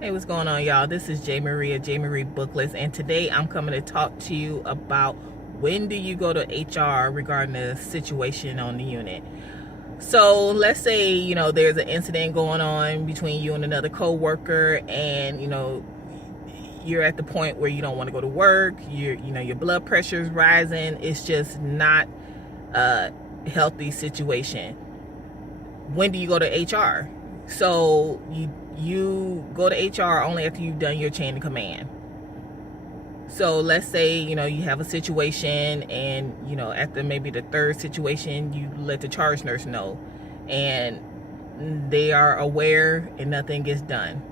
Hey, what's going on, y'all? This is J Marie Booklist, and today I'm coming to talk to you about when do you go to HR regarding a situation on the unit. So let's say there's an incident going on between you and another coworker, and you're at the point where you don't want to go to work. Your blood pressure is rising. It's just not a healthy situation. When do you go to HR? So you go to HR only after you've done your chain of command. So let's say you have a situation, and after maybe the third situation, you let the charge nurse know, and they are aware and nothing gets done.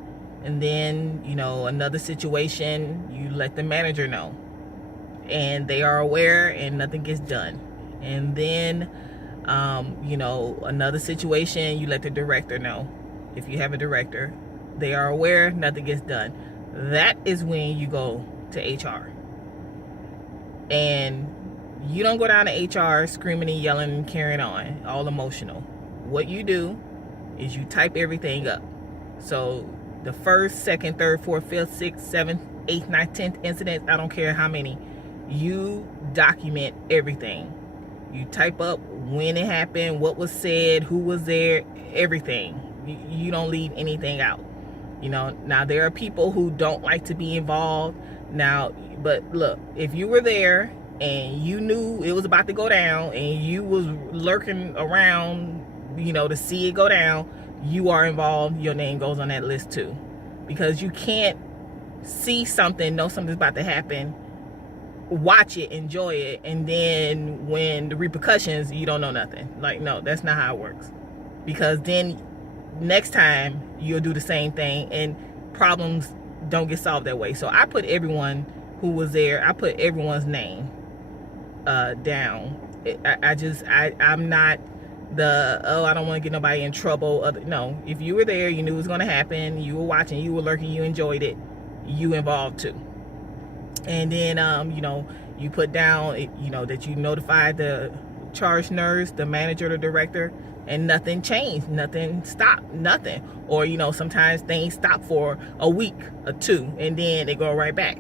And then another situation, you let the manager know, and they are aware and nothing gets done. And then another situation, you let the director know. If you have a director, they are aware, nothing gets done. That is when you go to HR. And you don't go down to HR screaming and yelling and carrying on, all emotional. What you do is you type everything up. So the first, second, third, fourth, fifth, sixth, seventh, eighth, ninth, 10th incidents, I don't care how many, you document everything. You type up when it happened, what was said, who was there, everything. You don't leave anything out. Now there are people who don't like to be involved. But look, if you were there and you knew it was about to go down and you was lurking around, to see it go down, you are involved. Your name goes on that list too. Because you can't see something, know something's about to happen, watch it, enjoy it, and then when the repercussions, you don't know nothing. No, that's not how it works. Because then next time you'll do the same thing, and problems don't get solved that way. So I put everyone who was there, I put everyone's name down. I'm not I don't want to get nobody in trouble. No, if you were there, you knew it was going to happen, you were watching, you were lurking, you enjoyed it, you involved too. And then you put down that you notified the charge nurse, the manager, the director, and nothing changed, nothing stopped, nothing. Or sometimes things stop for a week or two and then they go right back.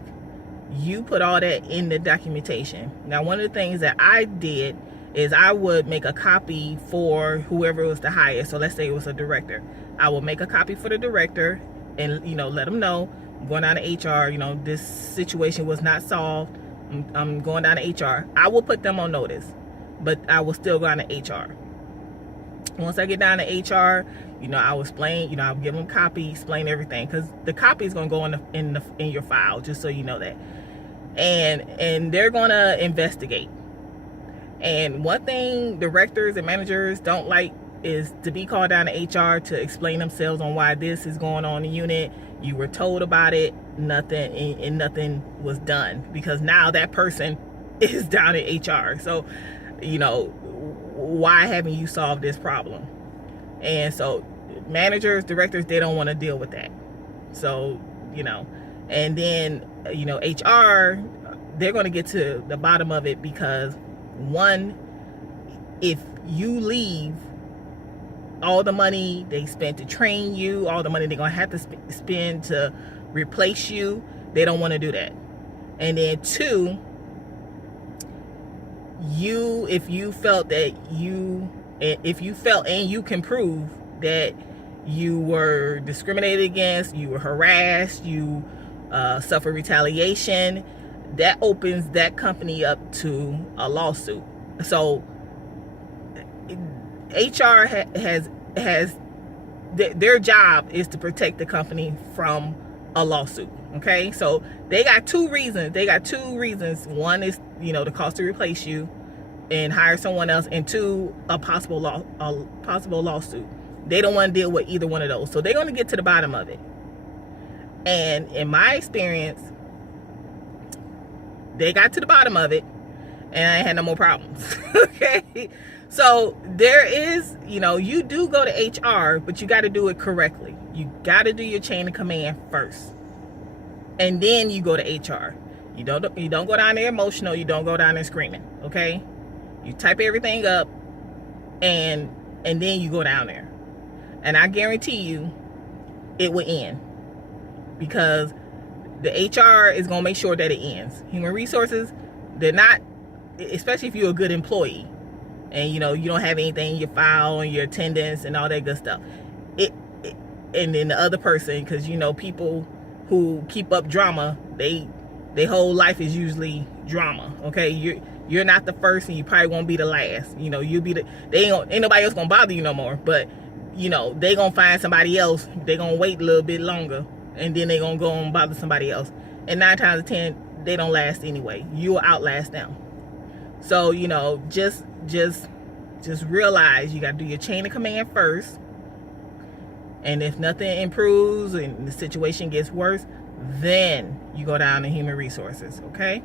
You put all that in the documentation. Now, one of the things that I did is I would make a copy for whoever was the highest. So let's say it was a director. I will make a copy for the director and let them know I'm going down to HR. This situation was not solved. I'm going down to HR. I will put them on notice, but I will still go down to HR. Once I get down to HR, I will explain. I'll give them a copy, explain everything, because the copy is going to go in your file, just so you know that. And they're going to investigate. And one thing directors and managers don't like is to be called down to HR to explain themselves on why this is going on in the unit. You were told about it, nothing, and nothing was done, because now that person is down at HR. So, why haven't you solved this problem? And so managers, directors, they don't want to deal with that. So, and then, HR, they're going to get to the bottom of it, because one, if you leave, all the money they spent to train you, all the money they're going to have to spend to replace you, they don't want to do that. And then two, if you felt and you can prove that you were discriminated against, you were harassed, you suffered retaliation, that opens that company up to a lawsuit. So HR has their job is to protect the company from a lawsuit. Okay, so they got two reasons. One is the cost to replace you and hire someone else, and two, a possible lawsuit. They don't want to deal with either one of those, so they're going to get to the bottom of it. And in my experience, they got to the bottom of it, and I ain't had no more problems. Okay, so there is, you do go to HR, but you got to do it correctly. You got to do your chain of command first, and then you go to HR. You don't go down there emotional. You don't go down there screaming. Okay, you type everything up, and then you go down there, and I guarantee you, it will end. because the HR is going to make sure that it ends. Human resources, they're not, especially if you're a good employee and you don't have anything in your file and your attendance and all that good stuff. And then the other person, because people who keep up drama, their whole life is usually drama. Okay, you're not the first, and you probably won't be the last. You'll be ain't nobody else gonna bother you no more. But they gonna find somebody else. They gonna wait a little bit longer, and then they gonna go and bother somebody else. And 9 times out of 10, they don't last anyway. You'll outlast them. So just realize you gotta do your chain of command first. And if nothing improves and the situation gets worse, then you go down to human resources, okay?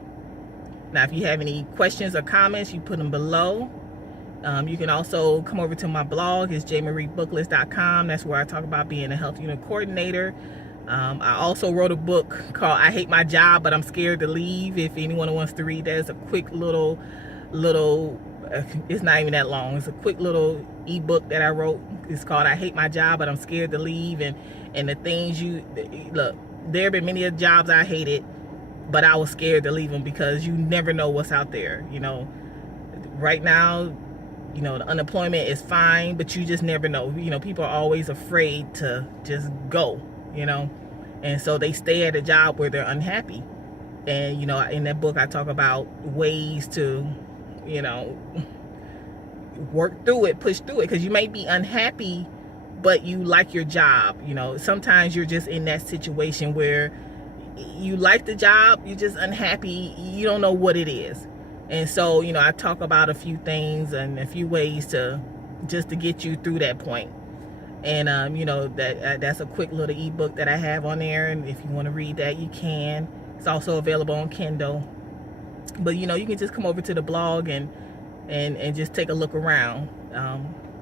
Now, if you have any questions or comments, you put them below. You can also come over to my blog. It's jmariebooklist.com. That's where I talk about being a health unit coordinator. I also wrote a book called I Hate My Job, But I'm Scared to Leave. If anyone wants to read that, it's a quick little, it's not even that long. It's a quick little ebook that I wrote. It's called I Hate My Job, But I'm Scared to Leave. And the things look, there have been many jobs I hated, but I was scared to leave them because you never know what's out there. Right now, the unemployment is fine, but you just never know. People are always afraid to just go, and so they stay at a job where they're unhappy. And, in that book, I talk about ways to, work through it, push through it, because you may be unhappy, but you like your job. Sometimes you're just in that situation where you like the job, you're just unhappy, you don't know what it is. And so, I talk about a few things and a few ways to get you through that point. And, that's a quick little ebook that I have on there. And if you want to read that, you can. It's also available on Kindle. But, you can just come over to the blog and just take a look around.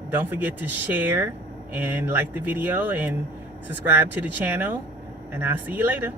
Don't forget to share and like the video and subscribe to the channel. And I'll see you later.